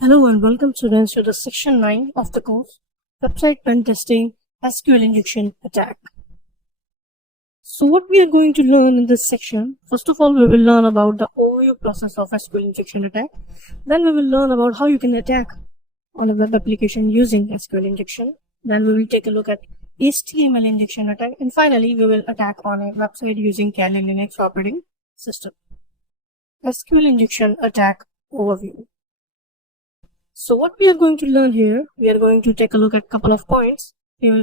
Hello and welcome students to the section 9 of the course Website Pen Testing SQL Injection Attack. So what we are going to learn in this section, first of all we will learn about the overview process of SQL injection attack. Then we will learn about how you can attack on a web application using SQL injection. Then we will take a look at HTML injection attack, and finally we will attack on a website using Kali Linux operating system. SQL injection attack overview. So what we are going to learn here, we are going to take a look at a couple of points.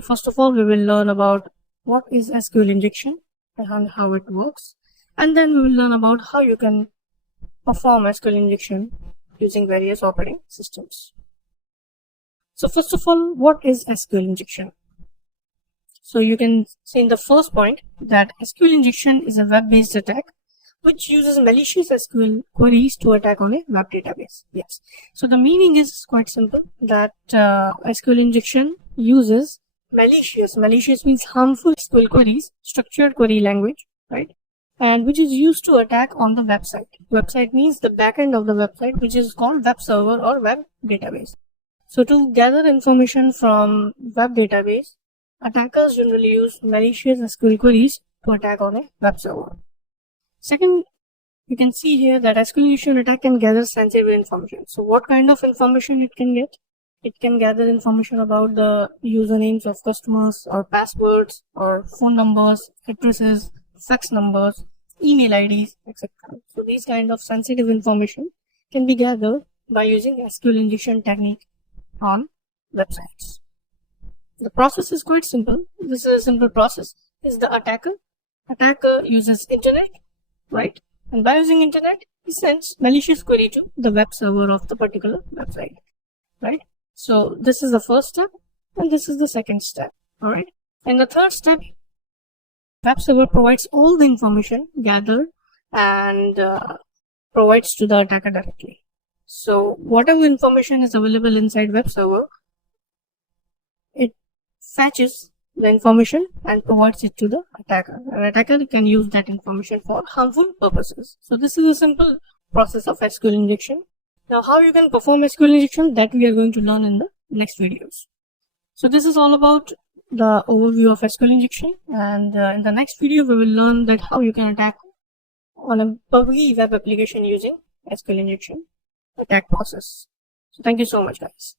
First of all, we will learn about what is SQL injection and how it works. And then we will learn about how you can perform SQL injection using various operating systems. So first of all, what is SQL injection? So you can see in the first point that SQL injection is a web-based attack which uses malicious SQL queries to attack on a web database. Yes. So the meaning is quite simple, that SQL injection uses malicious means harmful SQL queries, structured query language, right? And which is used to attack on the website. Website means the backend of the website, which is called web server or web database. So to gather information from web database, attackers generally use malicious SQL queries to attack on a web server. Second, you can see here that SQL injection attack can gather sensitive information. So what kind of information it can get? It can gather information about the usernames of customers or passwords or phone numbers, addresses, fax numbers, email IDs, etc. So these kind of sensitive information can be gathered by using SQL injection technique on websites. The process is quite simple. This is a simple process. Is the attacker uses internet, right? And by using internet, he sends malicious query to the web server of the particular website, right? So this is the first step, and this is the second step, all right? And the third step, web server provides all the information gathered and provides to the attacker directly. So whatever information is available inside web server, it fetches the information and provides it to the attacker. An attacker can use that information for harmful purposes. So this is a simple process of SQL injection. Now how you can perform SQL injection, that we are going to learn in the next videos. So this is all about the overview of SQL injection, and in the next video we will learn that how you can attack on a public web application using SQL injection attack process. So thank you so much guys.